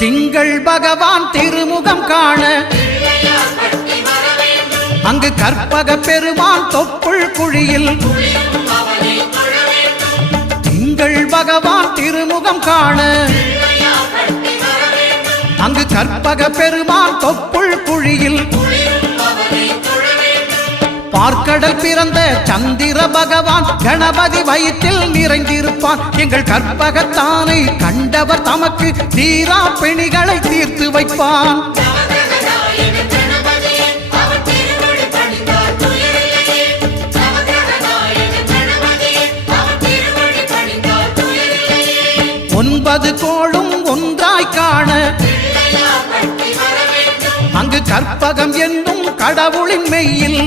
திங்கள் பகவான் திருமுகம் காண அங்கு கற்பக பெருமான் தொப்புள் குழியில் திங்கள் பகவான் திருமுகம் காண அங்கு கற்பக பெருமான் தொப்புள் குழியில் பார்க்கடல் பிறந்த சந்திர பகவான் கணபதி வயிற்றில் நிறைந்திருப்பான். எங்கள் கற்பகத்தானை கண்டவர் தமக்கு தீரா பிணிகளை தீர்த்து வைப்பான். ஒன்பது கோளும் ஒன்றாய் காண அங்கு கற்பகம் என்னும் கடவுளின் மெய்யில்